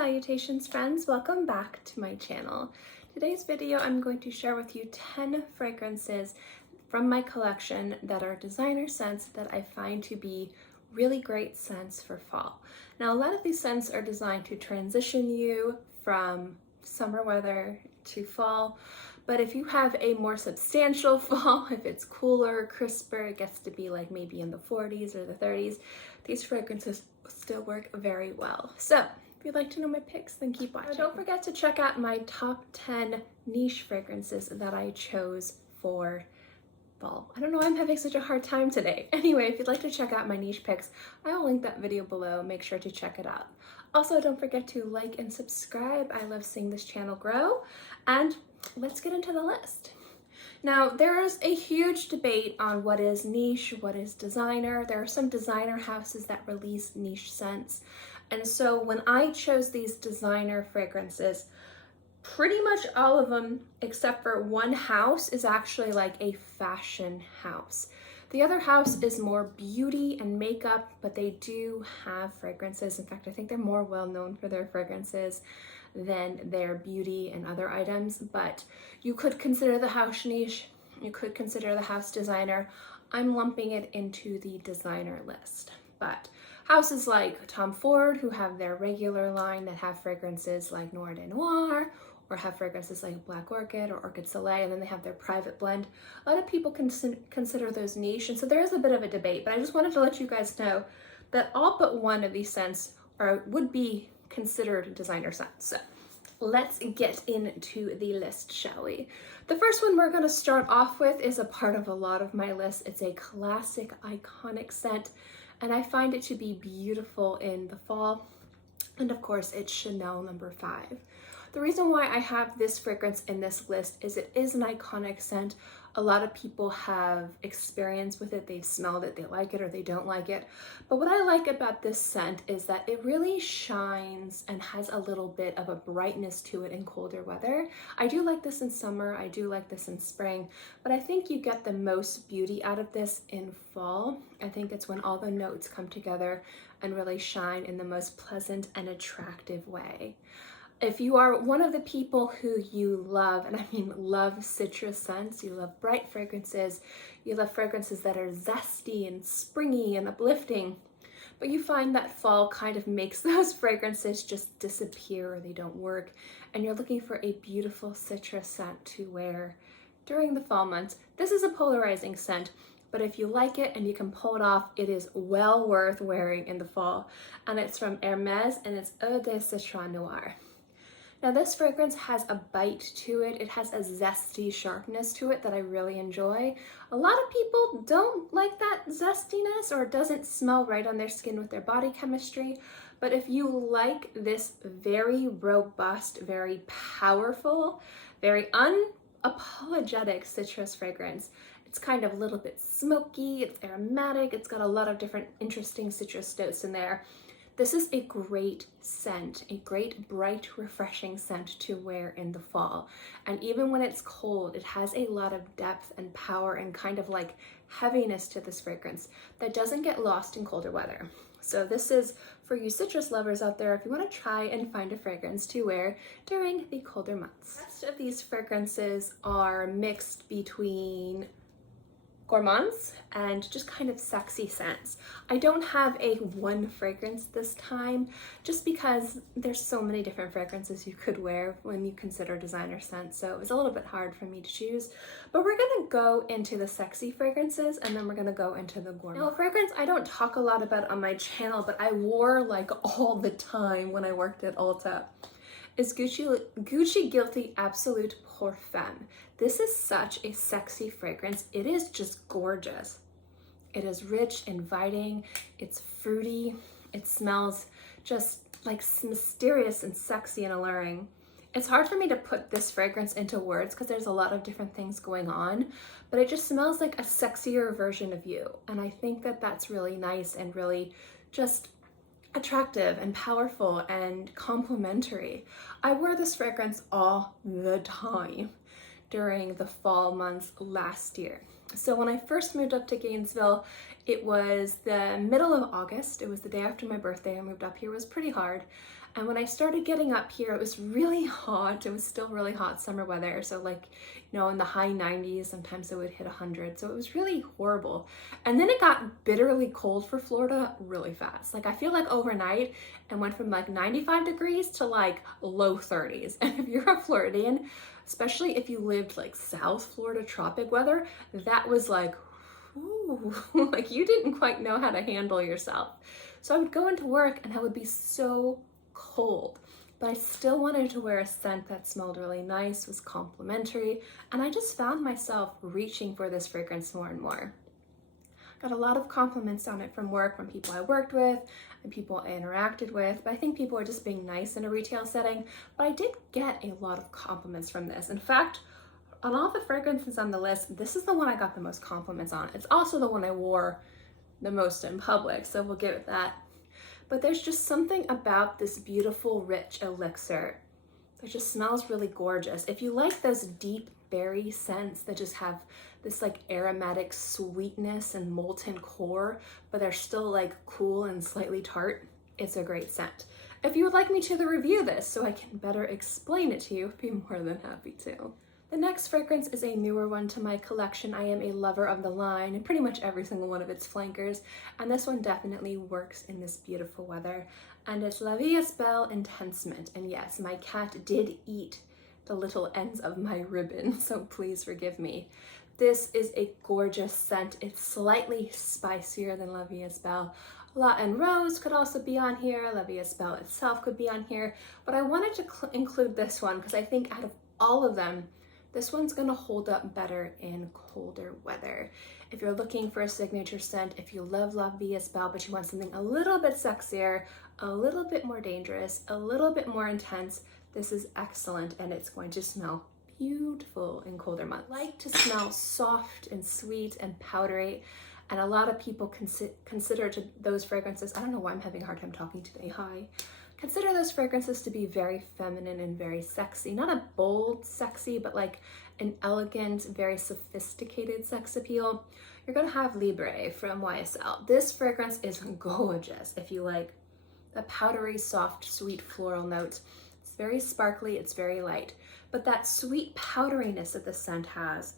Salutations friends, welcome back to my channel. Today's video I'm going to share with you 10 fragrances from my collection that are designer scents that I find to be really great scents for fall. Now a lot of these scents are designed to transition you from summer weather to fall, but if you have a more substantial fall, if it's cooler, crisper, it gets to be like maybe in the 40s or the 30s, these fragrances still work very well. So if you'd like to know my picks, then keep watching. Now, don't forget to check out my top 10 niche fragrances that I chose for fall. I don't know why I'm having such a hard time today. Anyway, if you'd like to check out my niche picks, I will link that video below. Make sure to check it out. Also, don't forget to like and subscribe. I love seeing this channel grow. And let's get into the list. Now, there is a huge debate on what is niche, what is designer. There are some designer houses that release niche scents. And so when I chose these designer fragrances, pretty much all of them, except for one house, is actually like a fashion house. The other house is more beauty and makeup, but they do have fragrances. In fact, I think they're more well known for their fragrances than their beauty and other items, but you could consider the house niche, you could consider the house designer. I'm lumping it into the designer list. But houses like Tom Ford, who have their regular line that have fragrances like Noir, or have fragrances like Black Orchid or Orchid Soleil, and then they have their private blend. A lot of people consider those niche, and so there is a bit of a debate, but I just wanted to let you guys know that all but one of these scents would be considered designer scents. So let's get into the list, shall we? The first one we're going to start off with is a part of a lot of my list. It's a classic, iconic scent, and I find it to be beautiful in the fall. And of course, it's Chanel No. 5. The reason why I have this fragrance in this list is it is an iconic scent. A lot of people have experience with it. They've smelled it, they like it or they don't like it. But what I like about this scent is that it really shines and has a little bit of a brightness to it in colder weather. I do like this in summer, I do like this in spring, but I think you get the most beauty out of this in fall. I think it's when all the notes come together and really shine in the most pleasant and attractive way. If you are one of the people who you love, and I mean love citrus scents, you love bright fragrances, you love fragrances that are zesty and springy and uplifting, but you find that fall kind of makes those fragrances just disappear or they don't work, and you're looking for a beautiful citrus scent to wear during the fall months, this is a polarizing scent. But if you like it and you can pull it off, it is well worth wearing in the fall. And it's from Hermes, and it's Eau de Citron Noir. Now this fragrance has a bite to it. It has a zesty sharpness to it that I really enjoy. A lot of people don't like that zestiness, or it doesn't smell right on their skin with their body chemistry. But if you like this very robust, very powerful, very unapologetic citrus fragrance, it's kind of a little bit smoky, it's aromatic, it's got a lot of different interesting citrus notes in there. This is a great scent, a great, bright, refreshing scent to wear in the fall. And even when it's cold, it has a lot of depth and power and kind of like heaviness to this fragrance that doesn't get lost in colder weather. So this is for you citrus lovers out there if you want to try and find a fragrance to wear during the colder months. The rest of these fragrances are mixed between gourmands and just kind of sexy scents. I don't have a one fragrance this time just because there's so many different fragrances you could wear when you consider designer scents, so it was a little bit hard for me to choose. But we're gonna go into the sexy fragrances and then we're gonna go into the gourmand. Now a fragrance I don't talk a lot about on my channel but I wore like all the time when I worked at Ulta is Gucci Guilty Absolute Pour Femme. This is such a sexy fragrance. It is just gorgeous. It is rich, inviting, it's fruity, it smells just like mysterious and sexy and alluring. It's hard for me to put this fragrance into words because there's a lot of different things going on, but it just smells like a sexier version of you. And I think that that's really nice and really just attractive and powerful and complimentary. I wore this fragrance all the time during the fall months last year. So when I first moved up to Gainesville, it was the middle of August. It was the day after my birthday. I moved up here. It was pretty hard. And when I started getting up here, it was really hot. It was still really hot summer weather. So like, you know, in the high 90s, sometimes it would hit 100. So it was really horrible. And then it got bitterly cold for Florida really fast. Like I feel like overnight it went from like 95 degrees to like low 30s. And if you're a Floridian, especially if you lived like South Florida tropic weather, that was like, ooh, like you didn't quite know how to handle yourself. So I would go into work and I would be so cold, but I still wanted to wear a scent that smelled really nice, was complimentary, and I just found myself reaching for this fragrance more and more. Got a lot of compliments on it from work, from people I worked with and people I interacted with, but I think people are just being nice in a retail setting. But I did get a lot of compliments from this. In fact, on all the fragrances on the list, this is the one I got the most compliments on. It's also the one I wore the most in public, so we'll give it that. But there's just something about this beautiful, rich elixir that just smells really gorgeous. If you like those deep berry scents that just have this like aromatic sweetness and molten core, but they're still like cool and slightly tart, it's a great scent. If you would like me to review this so I can better explain it to you, I'd be more than happy to. The next fragrance is a newer one to my collection. I am a lover of the line and pretty much every single one of its flankers, and this one definitely works in this beautiful weather. And it's La Vie Est Belle Intense Mint. And yes, my cat did eat the little ends of my ribbon, so please forgive me. This is a gorgeous scent. It's slightly spicier than La Vie Est Belle. La and Rose could also be on here. La Vie Est Belle itself could be on here, but I wanted to include this one because I think out of all of them, this one's gonna hold up better in colder weather. If you're looking for a signature scent, if you love La Vie Est Belle, but you want something a little bit sexier, a little bit more dangerous, a little bit more intense, this is excellent, and it's going to smell beautiful in colder months. I like to smell soft and sweet and powdery, and a lot of people consider those fragrances, I don't know why I'm having a hard time talking today, hi. Consider those fragrances to be very feminine and very sexy. Not a bold sexy, but like an elegant, very sophisticated sex appeal. You're gonna have Libre from YSL. This fragrance is gorgeous if you like the powdery, soft, sweet floral notes. It's very sparkly, it's very light. But that sweet powderiness that the scent has,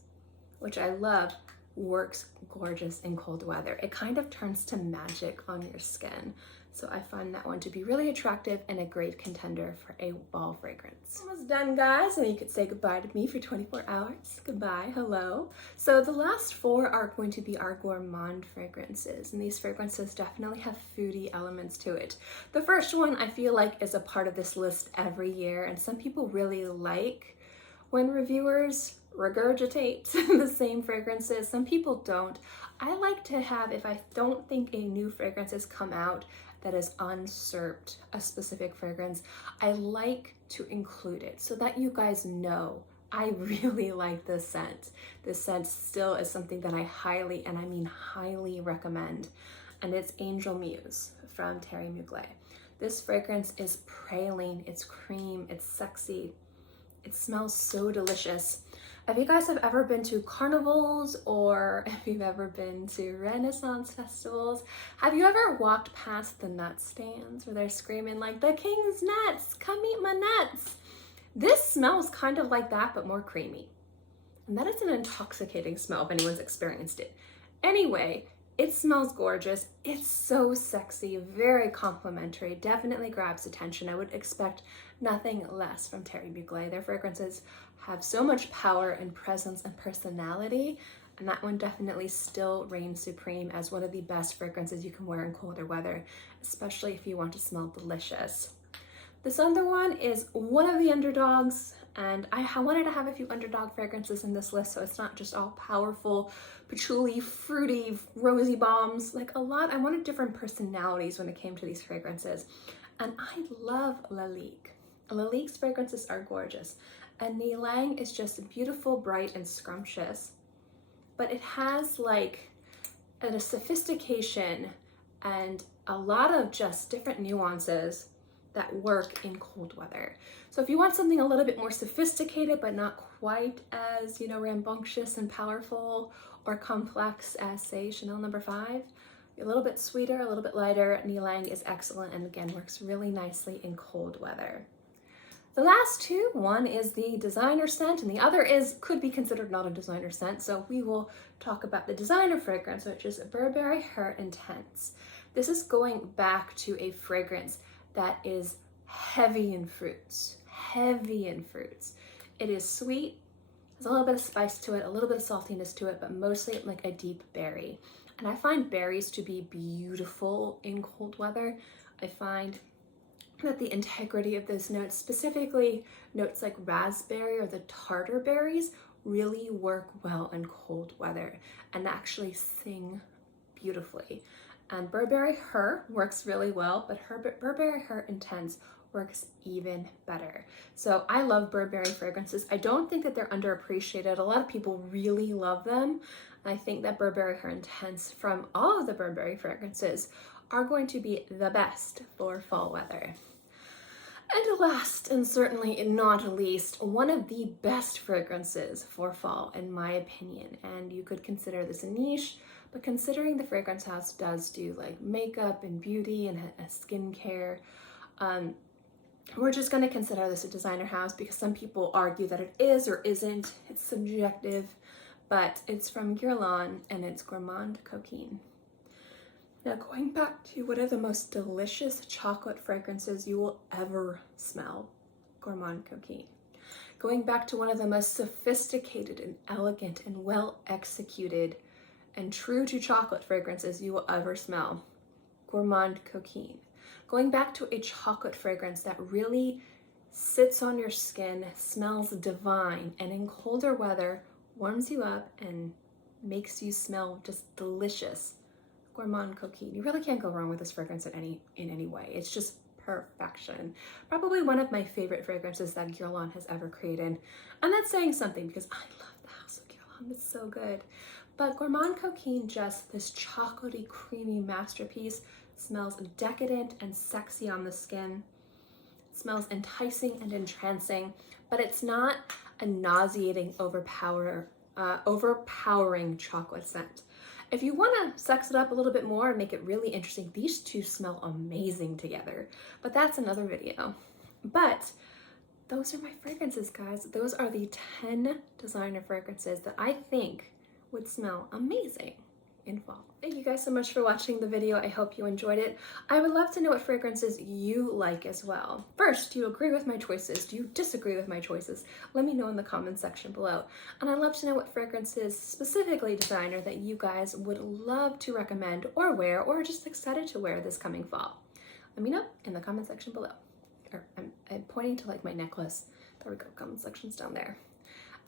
which I love, works gorgeous in cold weather. It kind of turns to magic on your skin. So I find that one to be really attractive and a great contender for a fall fragrance. Almost done, guys, and you could say goodbye to me for 24 hours. Goodbye, hello. So the last four are going to be our Gourmand fragrances, and these fragrances definitely have foodie elements to it. The first one I feel like is a part of this list every year, and some people really like when reviewers regurgitate the same fragrances. Some people don't. I like to have, if I don't think a new fragrance has come out that is usurped a specific fragrance, I like to include it so that you guys know I really like this scent. This scent still is something that I highly, and I mean highly recommend, and it's Angel Muse from Thierry Mugler. This fragrance is praline, it's cream, it's sexy, it smells so delicious. If you guys have ever been to carnivals, or if you've ever been to Renaissance festivals, have you ever walked past the nut stands where they're screaming like, "The king's nuts, come eat my nuts"? This smells kind of like that, but more creamy. And that is an intoxicating smell if anyone's experienced it. Anyway, it smells gorgeous. It's so sexy, very complimentary, definitely grabs attention. I would expect nothing less from Thierry Mugler. Their fragrances have so much power and presence and personality, and that one definitely still reigns supreme as one of the best fragrances you can wear in colder weather, especially if you want to smell delicious. This other one is one of the underdogs, and I wanted to have a few underdog fragrances in this list so it's not just all powerful, patchouli, fruity, rosy bombs. Like I wanted different personalities when it came to these fragrances. And I love Lalique. Lalique's fragrances are gorgeous. And Nilang is just beautiful, bright, and scrumptious. But it has like a sophistication and a lot of just different nuances that work in cold weather. So if you want something a little bit more sophisticated, but not quite as, rambunctious and powerful or complex as, say, Chanel No. 5, a little bit sweeter, a little bit lighter. Nilang is excellent and again works really nicely in cold weather. The last two, one is the designer scent and the other could be considered not a designer scent, so we will talk about the designer fragrance, which is Burberry Her Intense. This is going back to a fragrance that is heavy in fruits, heavy in fruits. It is sweet, there's a little bit of spice to it, a little bit of saltiness to it, but mostly like a deep berry. And I find berries to be beautiful in cold weather. I find that the integrity of those notes, specifically notes like raspberry or the tartar berries, really work well in cold weather and actually sing beautifully. And Burberry Her works really well, but Burberry Her Intense works even better. So I love Burberry fragrances. I don't think that they're underappreciated. A lot of people really love them. I think that Burberry Her Intense from all of the Burberry fragrances are going to be the best for fall weather. And last, and certainly not least, one of the best fragrances for fall, in my opinion. And you could consider this a niche, but considering the fragrance house does do like makeup and beauty and skincare, we're just going to consider this a designer house because some people argue that it is or isn't. It's subjective, but it's from Guerlain and it's Gourmand Coquine. Now, going back to one of the most delicious chocolate fragrances you will ever smell, Gourmand Coquine. Going back to one of the most sophisticated and elegant and well executed and true to chocolate fragrances you will ever smell, Gourmand Coquine. Going back to a chocolate fragrance that really sits on your skin, smells divine, and in colder weather warms you up and makes you smell just delicious. Gourmand Coquine. You really can't go wrong with this fragrance in any way. It's just perfection. Probably one of my favorite fragrances that Guerlain has ever created. And that's saying something because I love the house of Guerlain. It's so good. But Gourmand Coquine, just this chocolatey, creamy masterpiece, smells decadent and sexy on the skin. It smells enticing and entrancing, but it's not a nauseating, overpowering chocolate scent. If you want to sex it up a little bit more and make it really interesting, these two smell amazing together, but that's another video. But those are my fragrances, guys. Those are the 10 designer fragrances that I think would smell amazing in fall. Thank you guys so much for watching the video. I hope you enjoyed it. I would love to know what fragrances you like as well. First, do you agree with my choices? Do you disagree with my choices? Let me know in the comments section below. And I'd love to know what fragrances, specifically designer, that you guys would love to recommend or wear or just excited to wear this coming fall. Let me know in the comment section below. Or I'm pointing to like my necklace. There we go, comment section's down there.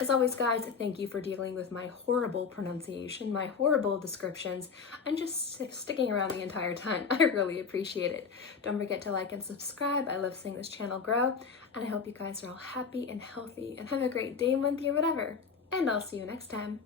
As always, guys, thank you for dealing with my horrible pronunciation, my horrible descriptions, and just sticking around the entire time. I really appreciate it. Don't forget to like and subscribe. I love seeing this channel grow, and I hope you guys are all happy and healthy and have a great day, month, year, whatever. And I'll see you next time.